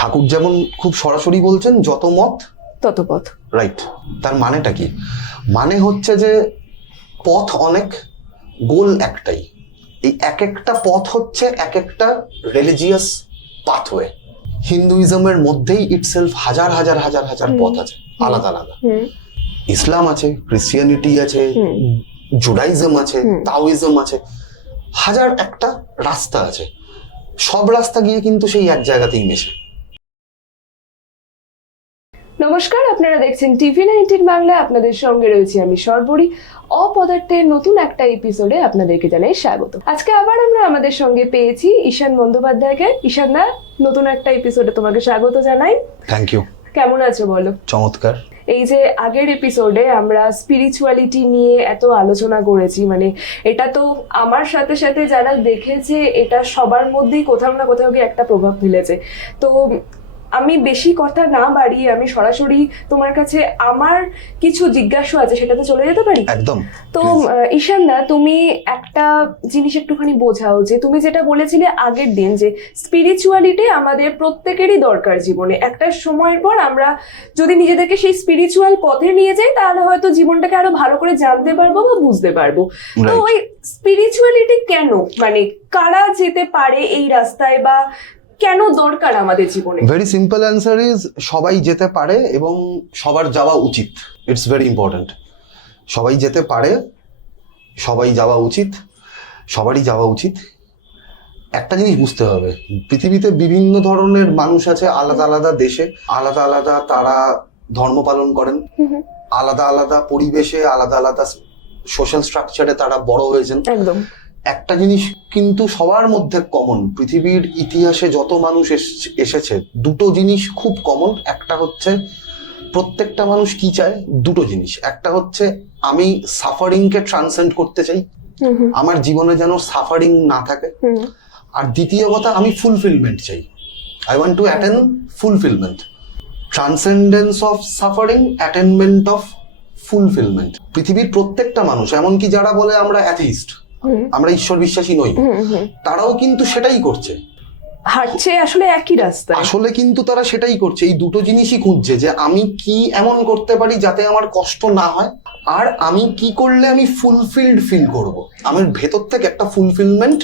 ঠাকুর যেমন খুব সরাসরি বলছেন যত মত তত পথ। রাইট তার মানেটা কি? মানে হচ্ছে যে পথ অনেক গোল একটাই। এই এক একটা পথ হচ্ছে এক একটা রিলিজিয়াস পাথওয়ে হিন্দুইজমের মধ্যেই ইটসেলফ হাজার হাজার হাজার হাজার পথ আছে আলাদা আলাদা। ইসলাম আছে ক্রিশ্চিয়ানিটি আছে। জুডাইজম আছে তাওইজম আছে হাজার একটা রাস্তা আছে। সব রাস্তা গিয়ে কিন্তু সেই এক জায়গাতেই মেশে। নমস্কার আপনারা দেখছেন টিভি নাইনটিন বাংলা। আপনাদের সঙ্গে রয়েছি আমি সর্বরী। অপদার্থের নতুন একটা এপিসোডে আপনাদেরকে জানাই স্বাগত। আজকে আবার আমরা আমাদের সঙ্গে পেয়েছি ঈশান বন্দ্যোপাধ্যায়কে। ঈশান দা নতুন একটা এপিসোডে তোমাকে স্বাগত জানাই। থ্যাংক ইউ কেমন আছো বলো? চমৎকার। এই যে আগের এপিসোডে আমরা স্পিরিচুয়ালিটি নিয়ে এত আলোচনা করেছি মানে এটা তো আমার সাথে সাথে যারা দেখেছে এটা সবার মধ্যেই কোথাও না কোথাও গিয়ে একটা প্রভাব ফেলেছে। তো আমি বেশি কথা না বাড়িয়ে আমি সরাসরি তোমার কাছে আমার কিছু জিজ্ঞাসা আছে সেটাতে চলে যেতে পারি? একদম। তো. ঈশান দা তুমি একটা জিনিস একটুখানি বোঝাও যে তুমি যেটা বলেছিলে আগের দিন যে স্পিরিচুয়ালিটি আমাদের প্রত্যেকেরই দরকার জীবনে। একটা সময়ের পর আমরা যদি নিজেদেরকে সেই স্পিরিচুয়াল পথে নিয়ে যাই তাহলে হয়তো জীবনটাকে আরও ভালো করে জানতে পারব বা বুঝতে পারব। তো ওই স্পিরিচুয়ালিটি কেন? মানে কারা যেতে পারে এই রাস্তায় বা কেন দরকার আমাদের জীবনে? ভেরি সিম্পল অ্যান্সার ইজ সবাই যেতে পারে এবং সবার যাওয়া উচিত। ইটস ভেরি ইম্পর্ট্যান্ট সবাই যেতে পারে সবাই যাওয়া উচিত সবারই যাওয়া উচিত। একটা জিনিস বুঝতে হবে পৃথিবীতে বিভিন্ন ধরনের মানুষ আছে আলাদা আলাদা দেশে। আলাদা আলাদা তারা ধর্ম পালন করেন। আলাদা আলাদা পরিবেশে আলাদা আলাদা সোশ্যাল স্ট্রাকচারে তারা বড় হয়েছেন। একদম। একটা জিনিস কিন্তু সবার মধ্যে কমন পৃথিবীর ইতিহাসে যত মানুষ এসেছে দুটো জিনিস খুব কমন একটা হচ্ছে প্রত্যেকটা মানুষ কি চায়? দুটো জিনিস। একটা হচ্ছে আমি সাফারিংকে ট্রান্সেন্ড করতে চাই। আমার জীবনে যেন সাফারিং না থাকে। আর দ্বিতীয় কথা আমি ফুলফিলমেন্ট চাই। I want to attain fulfilment transcendence of suffering attainment of fulfilment পৃথিবীর প্রত্যেকটা মানুষ এমনকি যারা বলে আমরা অ্যাথিস্ট আমরা ঈশ্বর বিশ্বাসী নই। তারাও কিন্তু সেটাই করছে। হাঁটছে আসলে একই রাস্তা আসলে কিন্তু তারা সেটাই করছে। এই দুটো জিনিসই খুঁজছে যে আমি কি এমন করতে পারি যাতে আমার কষ্ট না হয়? আর আমি কি করলে আমি ফুলফিলড ফিল করব? আমার ভেতর থেকে একটা ফুলফিলমেন্ট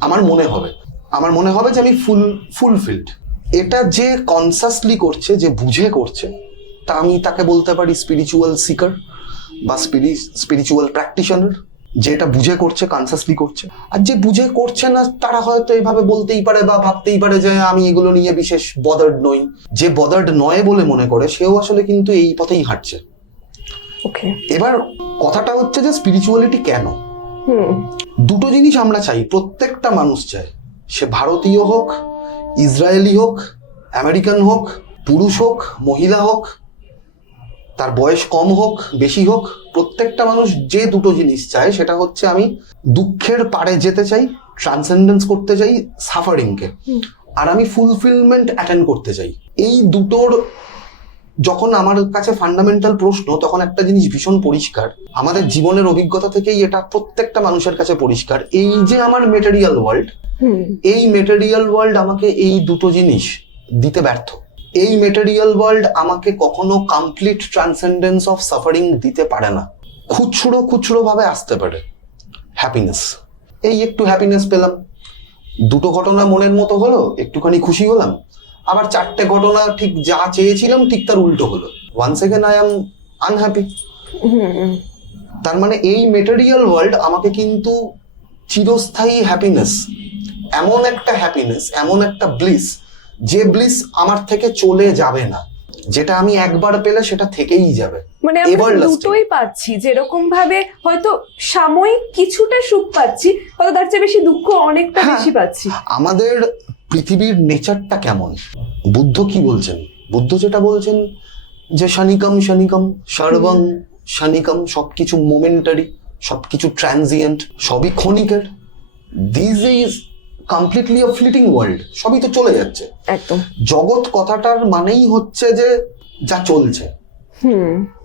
আমার মনে হবে। আমার মনে হবে যে আমি ফুল ফুলফিলড এটা যে কনসাসলি করছে যে বুঝে করছে তা আমি তাকে বলতে পারি স্পিরিচুয়াল সিকার বা স্পিরিচুয়াল প্র্যাকটিশনার যে এটা বুঝে করছে কনসাসলি করছে। আর যে বুঝে করছে না তারা হয়তো এভাবে বলতেই পারে বা ভাবতেই পারে যে আমি এগুলো নিয়ে বিশেষ বদার্ড নই। যে বদার্ড নয় বলে মনে করে সেও আসলে কিন্তু এই পথেই হাঁটছে। ওকে এবার কথাটা হচ্ছে যে স্পিরিচুয়ালিটি কেন? দুটো জিনিস আমরা চাই প্রত্যেকটা মানুষ চায়। সে ভারতীয় হোক ইসরায়েলি হোক আমেরিকান হোক পুরুষ হোক মহিলা হোক তার বয়স কম হোক বেশি হোক প্রত্যেকটা মানুষ যে দুটো জিনিস চায় সেটা হচ্ছে আমি দুঃখের পারে যেতে চাই ট্রান্সেন্ডেন্স করতে চাই সাফারিংকে। আর আমি ফুলফিলমেন্ট অ্যাটেন্ড করতে চাই। এই দুটোর যখন আমার কাছে ফান্ডামেন্টাল প্রশ্ন তখন একটা জিনিস ভীষণ পরিষ্কার। আমাদের জীবনের অভিজ্ঞতা থেকেই এটা প্রত্যেকটা মানুষের কাছে পরিষ্কার। এই যে আমার মেটেরিয়াল ওয়ার্ল্ড এই মেটেরিয়াল ওয়ার্ল্ড আমাকে এই দুটো জিনিস দিতে ব্যর্থ। এই মেটেরিয়াল ওয়ার্ল্ড আমাকে কখনো কমপ্লিট ট্রান্সেন্ডেন্স অফ সাফারিং দিতে পারে না। খুচরো খুচরো ভাবে আসতে পারে। হ্যাপিনেস এই একটু হ্যাপিনেস পেলাম। দুটো ঘটনা মনের মতো হলো একটুখানি খুশি হলাম। আবার চারটে ঘটনা ঠিক যা চেয়েছিলাম ঠিক তার উল্টো হলো। One second I am unhappy তার মানে এই মেটেরিয়াল ওয়ার্ল্ড আমাকে কিন্তু চিরস্থায়ী হ্যাপিনেস এমন একটা হ্যাপিনেস এমন একটা ব্লিস যে ব্লিস আমার থেকে চলে যাবে না যেটা আমি একবার পেলে সেটা থেকেই যাবে। মানে আমরা দুটোই পাচ্ছি যেরকম ভাবে হয়তো সাময়িক কিছুটা সুখ পাচ্ছি হয়তো তার চেয়ে বেশি দুঃখ অনেকটা হ্যাঁ। বেশি পাচ্ছি। আমাদের পৃথিবীর নেচারটা কেমন? বুদ্ধ কি বলছেন? বুদ্ধ যেটা বলছেন যে শানিকম শানিকম সর্বং শানিকম সবকিছু মোমেন্টারি সবকিছু ট্রানজিয়েন্ট সবই ক্ষণিকের। This is completely uh fleeting world সবই তো চলে যাচ্ছে। একদম। জগৎ কথাটার মানেই হচ্ছে যে যা চলছে।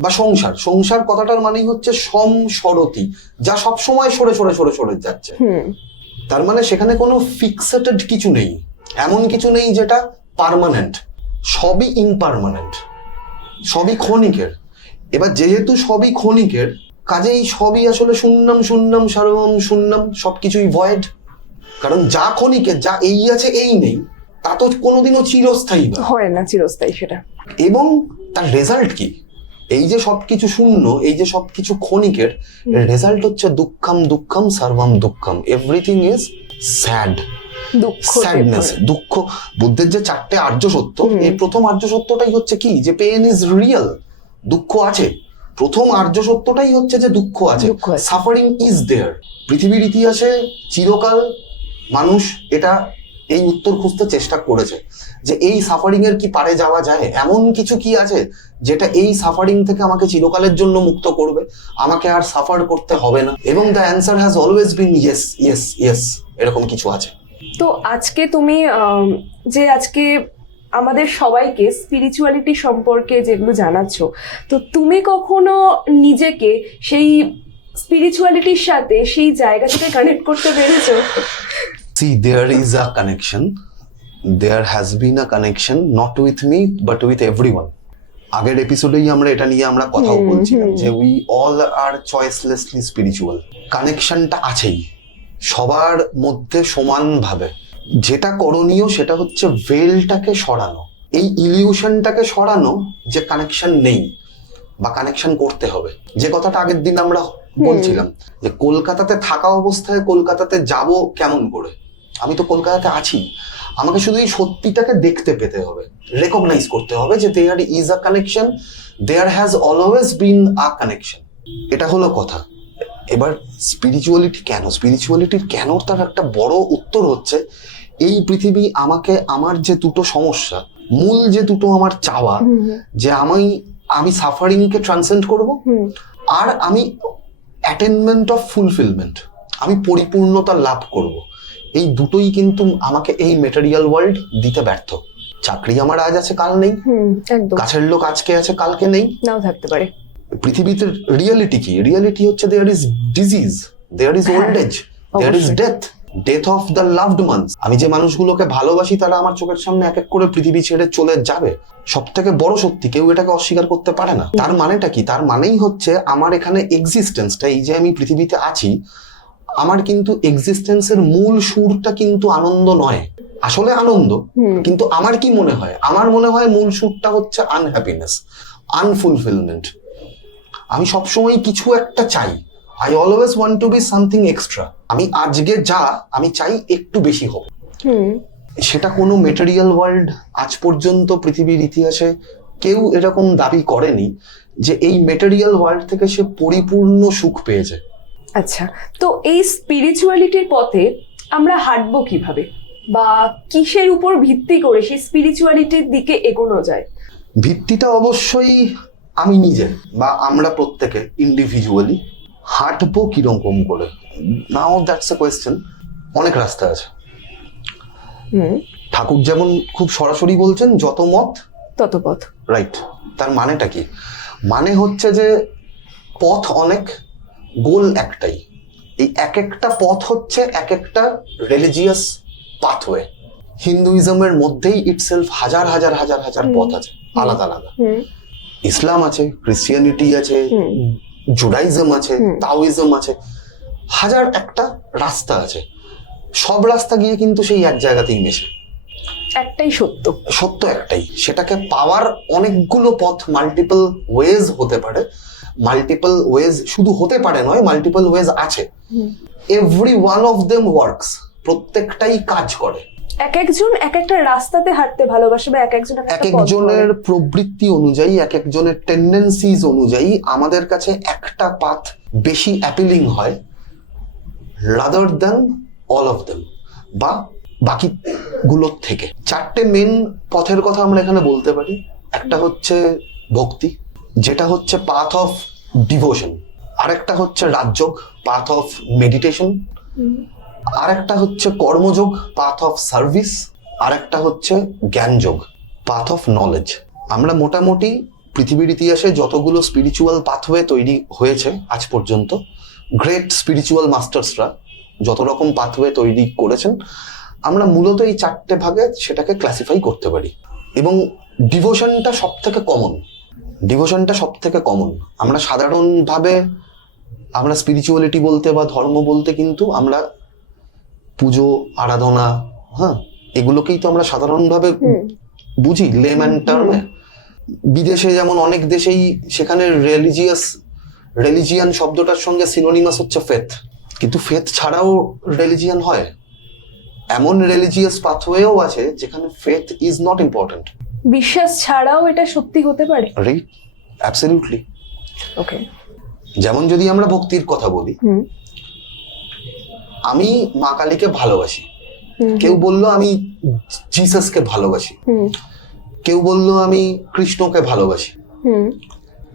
বা সংসার সংসার কথাটার মানেই হচ্ছে সম সরতি যা সব সময় সরে সরে সরে সরে যাচ্ছে। তার মানে সেখানে কোনো ফিক্সেটেড কিছু নেই। এমন কিছু নেই যেটা পার্মানেন্ট সবই ইমপারমানেন্ট সবই ক্ষণিকের। এবার যেহেতু সবই ক্ষণিকের কাজেই সবই আসলে শূন্যম শূন্যম সর্বম শূন্যম সবকিছুই ভয়েড কারণ যা ক্ষণিকের যা এই আছে এই নেই তা তো কোনোদিনও চিরস্থায়ী নয়। হয় না চিরস্থায়ী সেটা। এবং তার রেজাল্ট কি? এই যে সবকিছু শূন্য এই যে সবকিছু ক্ষণিকের রেজাল্ট হচ্ছে দুঃখম দুঃখম সর্বম দুঃখম। এভরিথিং ইজ স্যাড স্যাডনেস দুঃখ বুদ্ধের যে চারটে আর্য সত্য এই প্রথম আর্য সত্যটাই হচ্ছে কি? যে পেন ইজ রিয়েল দুঃখ আছে। প্রথম আর্য সত্যটাই হচ্ছে যে দুঃখ আছে। দুঃখ আছে। সাফারিং ইজ দেয়ার পৃথিবীর ইতিহাসে চিরকাল মানুষ এটা এই উত্তর খুঁজতে চেষ্টা করেছে যে এই সাফারিং এর কি পারে যাওয়া যায়? এমন কিছু কি আছে যেটা এই সাফারিং থেকে আমাকে চিরকালের জন্য মুক্ত করবে? আমাকে আর সাফার করতে হবে না। এবং the answer has always been yes yes yes এরকম কিছু আছে। তো আজকে তুমি যে আজকে আমাদের সবাইকে স্পিরিচুয়ালিটি সম্পর্কে যেগুলো জানাচ্ছ, তো তুমি কখনো নিজেকে সেই স্পিরিচুয়ালিটির সাথে সেই জায়গা থেকে কানেক্ট করতে পেরেছ? See, there is a connection. There has been a connection, not with me, but with everyone. আগের এপিসোডেই আমরা এটা নিয়ে আমরা কথাও বলছিলাম যে we all are choicelessly spiritual কানেকশনটা আছেই। সবার মধ্যে সমানভাবে। যেটা করণীয় সেটা হচ্ছে ভেলটাকে সরানো। এই ইলিউশনটাকে সরানো যে কানেকশন নেই বা কানেকশন করতে হবে। যে কথাটা আগের দিন আমরা বলছিলাম যে কলকাতাতে থাকা অবস্থায় কলকাতাতে যাব কেমন করে? আমি তো কলকাতাতে আছি। আমাকে শুধু এই সত্যিটাকে দেখতে পেতে হবে। রেকগনাইজ করতে হবে যে there is a connection there has always been a connection এটা হলো কথা। এবার স্পিরিচুয়ালিটি কেন? স্পিরিচুয়ালিটির কেন তার একটা বড় উত্তর হচ্ছে এই পৃথিবী আমাকে আমার যে দুটো সমস্যা মূল যে দুটো আমার চাওয়া যে আমি আমি সাফারিংকে ট্রান্সেন্ড করব আর আমি অ্যাটেনমেন্ট অফ ফুলফিলমেন্ট আমি পরিপূর্ণতা লাভ করব। এই দুটোই কিন্তু আমাকে এই মেটেরিয়াল ওয়ার্ল্ড দিতে ব্যর্থ। চাকরি আমার আজ আছে কাল নেই। কাছের লোক আজকে আছে কালকে নেই। নাও থাকতে পারে। পৃথিবীতে রিয়েলিটি কি? রিয়েলিটি হচ্ছে there is disease there is old age there is death death of the loved মানস আমি যে মানুষগুলোকে ভালোবাসি তারা আমার চোখের সামনে এক এক করে পৃথিবী ছেড়ে চলে যাবে। সব থেকে বড় সত্যি কেউ এটাকে অস্বীকার করতে পারে না। তার মানেটা কি? তার মানেই হচ্ছে আমার এখানে এক্সিস্টেন্সটা এই যে আমি পৃথিবীতে আছি আমার কিন্তু এক্সিস্টেন্সের মূল সুরটা কিন্তু আনন্দ নয়। আসলে আনন্দ কিন্তু আমার কি মনে হয়? আমার মনে হয় মূল সুরটা হচ্ছে আনহ্যাপিনেস আনফুলফিলমেন্ট আমি সবসময় কিছু একটা চাই। I always want to be something extra আমি আজকে যা আমি চাই একটু বেশি হোক। সেটা কোনো মেটেরিয়াল ওয়ার্ল্ড আজ পর্যন্ত পৃথিবীর ইতিহাসে কেউ এরকম দাবি করেনি যে এই মেটেরিয়াল ওয়ার্ল্ড থেকে সে পরিপূর্ণ সুখ পেয়েছে। আচ্ছা তো এই স্পিরিচুয়ালিটির পথে আমরা হাঁটবো কীভাবে? বা কিসের উপর ভিত্তি করে সেই স্পিরিচুয়ালিটির দিকে এগোনো যায়? ভিত্তিটা অবশ্যই আমি নিজে বা আমরা প্রত্যেকে ইন্ডিভিজুয়ালি হাঁটবো কীরকম করে? নাও দ্যাটস এ কোয়েশ্চেন অনেক রাস্তা আছে। ঠাকুর যেমন খুব সরাসরি বলছেন যত মত তত পথ। রাইট তার মানেটা কি? মানে হচ্ছে যে পথ অনেক গোল একটাই। এই এক একটা পথ হচ্ছে এক একটা রিলিজিয়াস পাথওয়ে হিন্দুইজমের মধ্যেই ইটসেলফ হাজার হাজার হাজার হাজার পথ আছে আলাদা আলাদা। ইসলাম আছে ক্রিশ্চিয়ানিটি আছে জুডাইজম আছে। তাওইজম আছে হাজার একটা রাস্তা আছে। সব রাস্তা গিয়ে কিন্তু সেই এক জায়গাতেই মেশে। একটাই সত্য। সত্য একটাই। সেটাকে পাওয়ার অনেকগুলো পথ মাল্টিপল ওয়েজ হতে পারে। মাল্টিপল ওয়েজ শুধু হতে পারে নয় মাল্টিপল ওয়েজ আছে। Every one of them works প্রত্যেকটাই কাজ করে। এক একজন এক একটা রাস্তাতে হাঁটতে ভালোবাসে বা এক একজন এক একজনের প্রবৃত্তি অনুযায়ী এক একজনের টেন্ডেন্সিজ অনুযায়ী আমাদের কাছে একটা পাথ বেশি অ্যাপিলিং হয় rather than all of them বা বাকি গুলোর থেকে। চারটে মেন পথের কথা আমরা এখানে বলতে পারি। একটা হচ্ছে ভক্তি। যেটা হচ্ছে পাথ অফ ডিভোশন আরেকটা হচ্ছে রাজযোগ পাথ অফ মেডিটেশন। আরেকটা হচ্ছে কর্মযোগ পাথ অফ সার্ভিস আরেকটা হচ্ছে জ্ঞানযোগ পাথ অফ নলেজ আমরা মোটামুটি পৃথিবীর ইতিহাসে যতগুলো স্পিরিচুয়াল পাথওয়ে তৈরি হয়েছে আজ পর্যন্ত গ্রেট স্পিরিচুয়াল মাস্টার্সরা যত রকম পাথওয়ে তৈরি করেছেন, আমরা মূলত এই চারটে ভাগে সেটাকে ক্লাসিফাই করতে পারি। এবং ডিভোশনটা সব থেকে কমন ডিভোশনটা সব থেকে কমন আমরা সাধারণভাবে আমরা স্পিরিচুয়ালিটি বলতে বা ধর্ম বলতে কিন্তু আমরা পুজো আরাধনা হ্যাঁ এগুলোকেই তো আমরা সাধারণভাবে বুঝি লেম্যান টার্মে বিদেশে যেমন অনেক দেশেই সেখানে রিলিজিয়াস রিলিজিয়ান শব্দটার সঙ্গে সিনোনিমাস হচ্ছে ফেথ কিন্তু ফেথ ছাড়াও রিলিজিয়ান হয়। এমন রিলিজিয়াস পাথওয়েও আছে যেখানে ফেথ ইজ নট ইম্পর্টেন্ট বিশ্বাস ছাড়াও এটা সত্যি হতে পারে? রাইট অ্যাবসলিউটলি ওকে যেমন যদি আমরা ভক্তির কথা বলি আমি মা কালীকে ভালোবাসি। কেউ বলল আমি জিসাসকে ভালোবাসি। কেউ বলল আমি কৃষ্ণকে ভালোবাসি।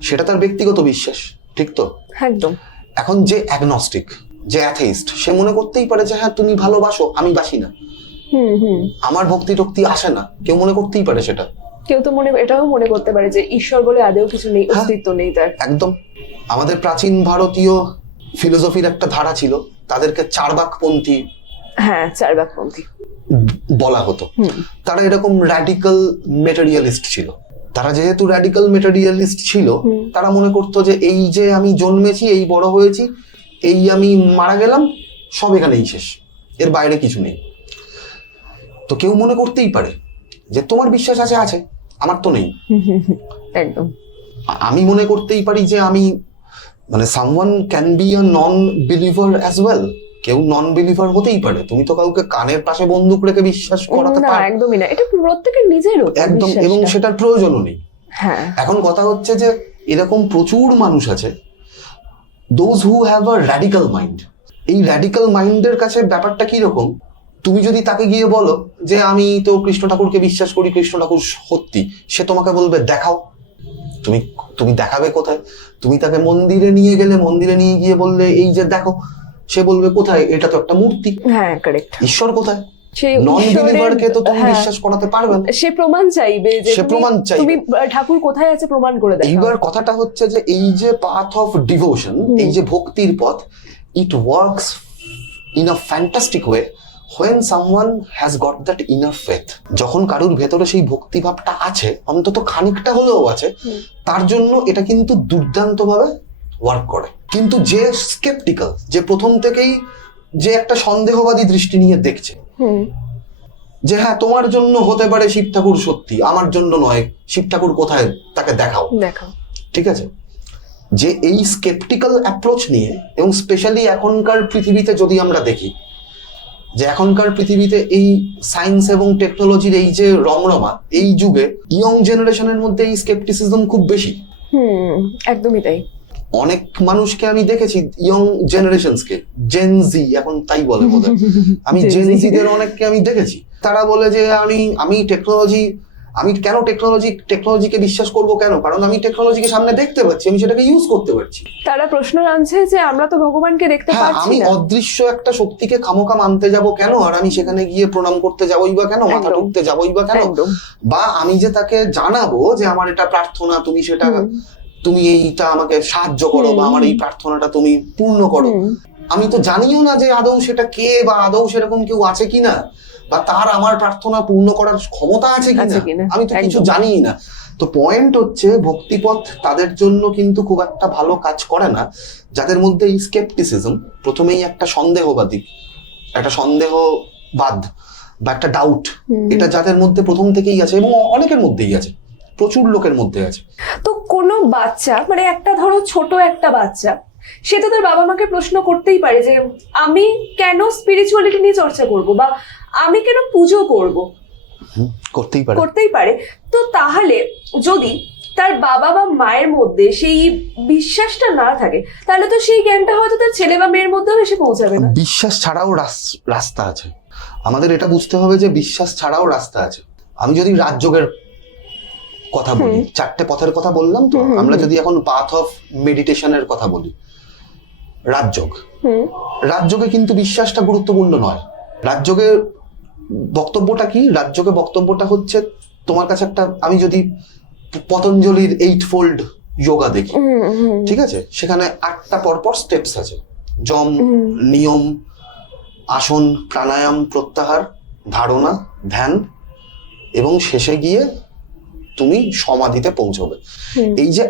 সেটা তার ব্যক্তিগত বিশ্বাস ঠিক তো? একদম। এখন যে অ্যাগনস্টিক যে অ্যাথেইস্ট সে মনে করতেই পারে যে হ্যাঁ তুমি ভালোবাসো আমি বাসি না। আমার ভক্তি টক্তি আসে না। কেউ মনে করতেই পারে সেটা। কেউ তো মনে এটাও মনে করতে পারে যে ঈশ্বর বলে আদেও কিছু নেই হ্যাঁ। অস্তিত্ব নেই তার। একদম। আমাদের প্রাচীন ভারতীয় ফিলোসফির একটা ধারা ছিল তাদেরকে চারবাকপন্থী হ্যাঁ চারবাকপন্থী। বলা হতো। তারা এরকম র্যাডিক্যাল মেটেরিয়ালিস্ট ছিল। তারা যেহেতু র্যাডিক্যাল মেটেরিয়ালিস্ট ছিল তারা মনে করতো যে এই যে আমি জন্মেছি এই বড় হয়েছি এই আমি মারা গেলাম সব এখানেই শেষ। এর বাইরে কিছু নেই। তো কেউ মনে করতেই পারে যে তোমার বিশ্বাস আছে আছে। আমার তো নেই। একদম। আমি মনে করতেই পারি যে আমি মানে someone can be a non believer as well কেউ নন বিলিভার হতেই পারে। তুমি তো কাউকে কানের পাশে বন্দুক রেখে বিশ্বাস করাতে পারো না একদমই না। এটা প্রত্যেকের নিজের একদম এবং সেটার প্রয়োজনও নেই। হ্যাঁ। এখন কথা হচ্ছে যে এরকম প্রচুর মানুষ আছে those who have a radical mind এই র্যাডিক্যাল মাইন্ডের কাছে ব্যাপারটা কি রকম তুমি যদি তাকে গিয়ে বলো যে আমি তো কৃষ্ণ ঠাকুরকে বিশ্বাস করি কৃষ্ণ ঠাকুর সত্যি সে তোমাকে বলবে দেখাও। তুমি তুমি দেখাবে কোথায়? তুমি তাকে মন্দিরে নিয়ে গেলে মন্দিরে নিয়ে গিয়ে বললে এই যে দেখো। সে বলবে কোথায়? এটা তো একটা মূর্তি। হ্যাঁ কারেক্ট ঈশ্বর কোথায়? তো তুমি হ্যাঁ, বিশ্বাস করাতে পারবে না। সে প্রমাণ চাইবে যে সে প্রমাণ চাইবে। তুমি ঠাকুর কোথায় আছে প্রমাণ করে দেয় এইবার কথাটা হচ্ছে যে এই যে পাথ অফ ডিভোশন এই যে ভক্তির পথ it works in a fantastic way when someone has got that inner faith যখন কারুর ভেতরে সেই ভক্তিভাবটা আছে অন্তত খানিকটা হলেও আছে তার জন্য এটা কিন্তু দুর্দান্তভাবে ওয়ার্ক করে। কিন্তু যে স্কেপটিক্যাল যে প্রথম থেকেই যে একটা সন্দেহবাদী দৃষ্টি নিয়ে দেখছে যে হ্যাঁ তোমার জন্য হতে পারে শিব ঠাকুর সত্যি আমার জন্য নয় শিব ঠাকুর কোথায় তাকে দেখাও। দেখো ঠিক আছে? যে এই স্কেপটিক্যাল অ্যাপ্রোচ নিয়ে এবং স্পেশালি এখনকার পৃথিবীতে যদি আমরা দেখি যে এখনকার পৃথিবীতে এই সায়েন্স এবং টেকনোলজির এই যে রমরমা এই যুগে ইয়ং জেনারেশনের মধ্যে এই স্কেপটিসিজম খুব বেশি। হুম একদমই তাই। অনেক মানুষকে আমি দেখেছি ইয়ং জেনারেশনসকে জেনজি এখন তাই বলে বোধ আমি জেনজিদের জেন অনেককে আমি দেখেছি। তারা বলে যে আমি আমি টেকনোলজি আমি কেন টেকনোলজি টেকনোলজিকে বিশ্বাস করব কেন? কারণ আমি টেকনোলজিকে সামনে দেখতে পাচ্ছি আমি সেটাকে ইউজ করতে পারছি। তারা প্রশ্ন আনছে যে আমরা তো ভগবানকে দেখতে হ্যাঁ পাচ্ছি আমি অদৃশ্য একটা শক্তিকে খামোখা মানতে যাব কেন? আর আমি সেখানে গিয়ে প্রণাম করতে যাবই বা কেন? মাথা। টুকতে যাবই বা কেন? বা আমি যে তাকে জানাব যে আমার এটা প্রার্থনা তুমি সেটা তুমি এইটা আমাকে সাহায্য করো বা আমার এই প্রার্থনাটা তুমি পূর্ণ করো। আমি তো জানিও না যে আদৌ সেটা কে বা আদৌ সেরকম কেউ আছে কিনা। বা তার আমার প্রার্থনা পূর্ণ করার ক্ষমতা আছে কিনা আমি তো কিছু। জানিই না। তো পয়েন্ট হচ্ছে ভক্তিপথ তাদের জন্য কিন্তু খুব একটা ভালো কাজ করে না যাদের মধ্যে এই স্কেপটিসিজম প্রথমেই একটা সন্দেহবাদী একটা সন্দেহবাদ বা একটা ডাউট এটা যাদের মধ্যে প্রথম থেকেই আছে এবং অনেকের মধ্যেই আছে প্রচুর লোকের মধ্যে আছে। তো কোনো বাচ্চা মানে একটা ধরো ছোট একটা বাচ্চা সে তো তার বাবা মাকে প্রশ্ন করতেই পারে যে আমি কেন স্পিরিচুয়ালিটি নিয়ে চর্চা করব? বা আমি কেন পুজো করব? করতেই পারে। করতেই পারে। তো তাহলে যদি তার বাবা বা মায়ের মধ্যে সেই বিশ্বাসটা না থাকে তাহলে তো সেই জ্ঞানটা হয়তো তার ছেলে বা মেয়ের মধ্যেও এসে পৌঁছাবে না। বিশ্বাস ছাড়াও রাস- রাস্তা আছে। আমাদের এটা বুঝতে হবে যে বিশ্বাস ছাড়াও রাস্তা আছে। আমি যদি রাজযোগের কথা বলি চারটে পথের কথা বললাম তো আমরা যদি এখন পাথ অফ মেডিটেশনের কথা বলি রাজযোগ। হুম। রাজযোগে কিন্তু বিশ্বাসটা গুরুত্বপূর্ণ নয়। রাজযোগের বক্তব্যটা কি? রাজ্যকে বক্তব্যটা হচ্ছে তোমার কাছে একটা আমি যদি পতঞ্জলির এইট ফোল্ড যোগা দেখি ঠিক আছে? সেখানে আটটা পরপর স্টেপস আছে। জম নিয়ম আসন প্রাণায়াম প্রত্যাহার ধারণা ধ্যান এবং শেষে গিয়ে তুমি সমাধিতে পৌঁছবে। এই যে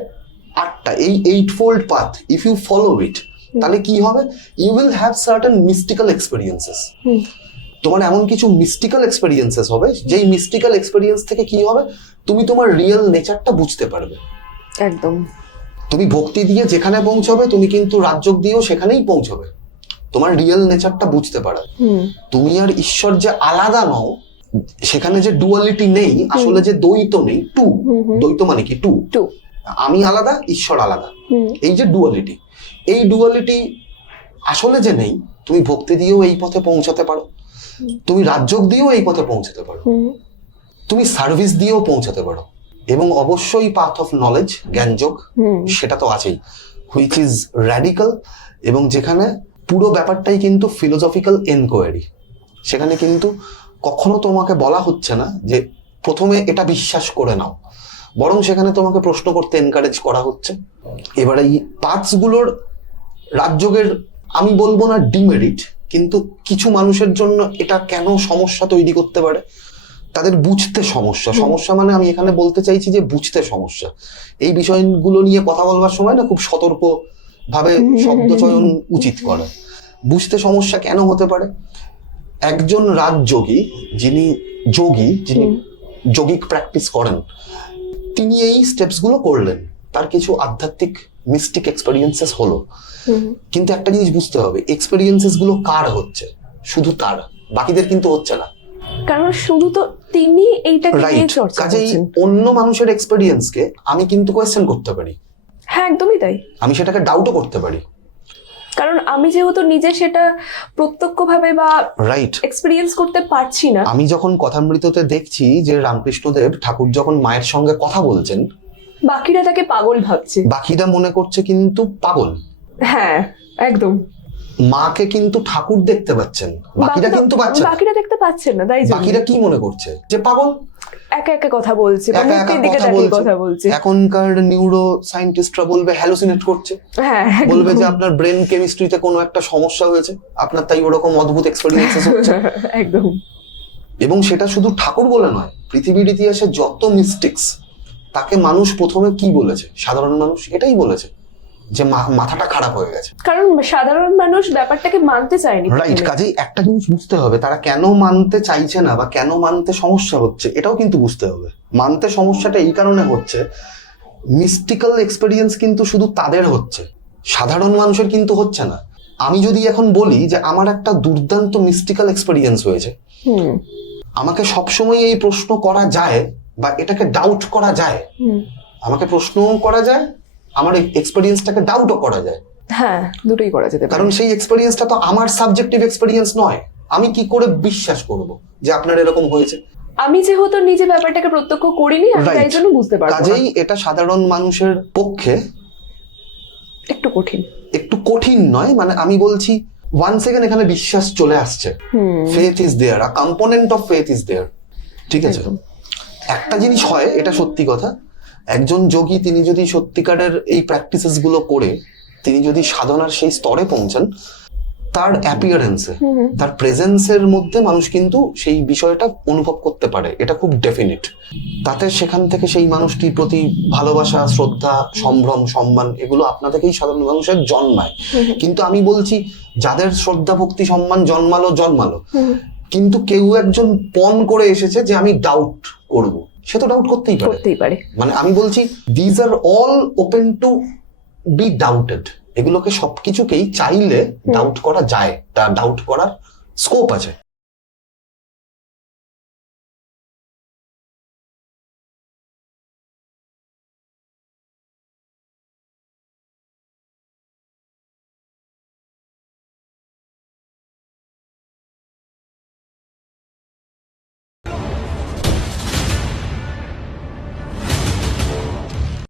আটটা এই eightfold path if you follow it তাহলে কি হবে? You will have certain mystical experiences. তোমার এমন কিছু মিস্টিক্যাল এক্সপিরিয়েন্সেস হবে যেই মিস্টিক্যাল এক্সপিরিয়েন্স থেকে কি হবে? তুমি তোমার রিয়েল নেচারটা বুঝতে পারবে। একদম। তুমি ভক্তি দিয়ে যেখানে পৌঁছবে তুমি কিন্তু রাজযোগ দিয়েও সেখানেই পৌঁছবে। তোমার রিয়েল নেচারটা বুঝতে পারো। তুমি আর ঈশ্বর যে আলাদা নও সেখানে যে ডুয়ালিটি নেই আসলে যে দ্বৈত নেই টু দ্বৈত মানে কি? টু টু আমি আলাদা ঈশ্বর আলাদা। এই যে ডুয়ালিটি এই ডুয়ালিটি আসলে যে নেই তুমি ভক্তি দিয়েও এই পথে পৌঁছাতে পারো। তুমি রাজযোগ দিয়েও এই পথে পৌঁছাতে পারো। তুমি সার্ভিস দিয়েও পৌঁছাতে পারো। এবং অবশ্যই পাথ অফ নলেজ জ্ঞানযোগ সেটা তো আছেই। হুইচ ইজ র্যাডিক্যাল এবং যেখানে পুরো ব্যাপারটাই কিন্তু ফিলোসফিক্যাল এনকোয়ারি সেখানে কিন্তু কখনো তোমাকে বলা হচ্ছে না যে প্রথমে এটা বিশ্বাস করে নাও। বরং সেখানে তোমাকে প্রশ্ন করতে এনকারেজ করা হচ্ছে। এবার এই পার্টসগুলোর রাজযোগের আমি বলব না ডিমেরিট কিন্তু কিছু মানুষের জন্য এটা কেন সমস্যা তৈরি করতে পারে? তাদের বুঝতে সমস্যা। সমস্যা মানে আমি এখানে বলতে চাইছি যে বুঝতে সমস্যা। এই বিষয়গুলো নিয়ে কথা বলবার সময় না খুব সতর্ক ভাবে শব্দ চয়ন উচিত করে। বুঝতে সমস্যা কেন হতে পারে? একজন রাজযোগী যিনি যোগী যিনি। যোগিক প্র্যাকটিস করেন তিনি এই স্টেপসগুলো করলেন। তার কিছু আধ্যাত্মিক মিস্টিক এক্সপেরিয়েন্সেস হলো। কিন্তু একটা জিনিস বুঝতে হবে এক্সপেরিয়েন্সেসগুলো কার হচ্ছে? শুধু তার বাকিদের কিন্তু হচ্ছে না। কারণ শুধু তো তিনি এইটাকে নিয়ে চর্চা কাজেই অন্য মানুষের এক্সপেরিয়েন্সকে আমি কিন্তু কোয়েশ্চেন করতে পারি। হ্যাঁ একদমই তাই। আমি সেটাকে ডাউটও করতে পারি। কারণ আমি যেহেতু নিজে সেটা প্রত্যক্ষভাবে বা রাইট এক্সপিরিয়েন্স করতে পারছি না। আমি যখন কথামৃততে দেখছি যে রামকৃষ্ণদেব ঠাকুর যখন মায়ের সঙ্গে কথা বলছেন বাকিরা তাকে পাগল ভাবছে। বাকিরা মনে করছে কিন্তু পাগল। হ্যাঁ একদম। মাকে কিন্তু ঠাকুর দেখতে পাচ্ছেন। বাকিরা কিন্তু পাচ্ছে না। বাকিরা দেখতে পাচ্ছেন না তাই বাকিরা কি মনে করছে? যে পাগল? একা একা কথা বলছে কথা বলছে। এখনকার নিউরো সায়েন্টিস্টরা বলবে হ্যালুসিনেট করছে। হ্যাঁ বলবে যে আপনার ব্রেন কেমিস্ট্রিতে কোনো একটা সমস্যা হয়েছে। আপনার তাই ওরকম অদ্ভুত এক্সপেরিয়েন্সেস হচ্ছে। একদম। এবং সেটা শুধু ঠাকুর বলে নয় পৃথিবীর ইতিহাসে যত মিস্টিক্স তাকে মানুষ প্রথমে কি বলেছে? সাধারণ মানুষ এটাই বলেছে যে মাথাটা খারাপ হয়ে গেছে। কারণ সাধারণ মানুষ ব্যাপারটাকে মানতে চায়নি রাইট কাজেই একটা জিনিস বুঝতে হবে তারা কেন মানতে চাইছে না বা কেন মানতে সমস্যা হচ্ছে এটাও কিন্তু বুঝতে হবে। মানতে সমস্যাটা এই কারণে হচ্ছে মিস্টিক্যাল এক্সপেরিয়েন্স কিন্তু শুধু তাদের হচ্ছে সাধারণ মানুষের কিন্তু হচ্ছে না। আমি যদি এখন বলি যে আমার একটা দুর্দান্ত মিস্টিক্যাল এক্সপেরিয়েন্স হয়েছে আমাকে সবসময় এই প্রশ্ন করা যায় বা এটাকে ডাউট করা যায় আমাকে প্রশ্নও করা যায় আমার এক্সপেরিয়েন্সটাকে ডাউটও করা যায়। হ্যাঁ দুটোই করা যেতে কারণ সেই এক্সপেরিয়েন্সটা তো আমার সাবজেক্টিভ এক্সপেরিয়েন্স নয় আমি কি করে বিশ্বাস করব যে আপনার এরকম হয়েছে? আমি যেহেতু নিজে ব্যাপারটাকে প্রত্যক্ষ করিনি আমি তাই জন্য বুঝতে পারব। কাজেই এটা সাধারণ মানুষের পক্ষে একটু কঠিন। একটু কঠিন নয় মানে আমি বলছি ওয়ান সেকেন্ড এখানে বিশ্বাস চলে আসছে। Faith is there a component of faith is there ঠিক আছে। একটা জিনিস হয় এটা সত্যি কথা একজন যোগী তিনি যদি সত্যিকারের এই প্র্যাকটিসেসগুলো করে তিনি যদি সাধনার সেই স্তরে পৌঁছান তার অ্যাপিয়ারেন্সে। তার প্রেজেন্সের মধ্যে মানুষ কিন্তু সেই বিষয়টা অনুভব করতে পারে এটা খুব ডেফিনিট তাতে সেখান থেকে সেই মানুষটির প্রতি ভালোবাসা শ্রদ্ধা সম্ভ্রম সম্মান এগুলো আপনা থেকেই সাধারণ মানুষের জন্মায়। কিন্তু আমি বলছি যাদের শ্রদ্ধা ভক্তি সম্মান জন্মালো জন্মালো। কিন্তু কেউ একজন পণ করে এসেছে যে আমি ডাউট করব। সে তো ডাউট করতেই পারে। করতেই পারে। মানে আমি বলছি these are all open to be doubted এগুলোকে সবকিছুকেই চাইলে ডাউট করা যায়। তা ডাউট করার স্কোপ আছে।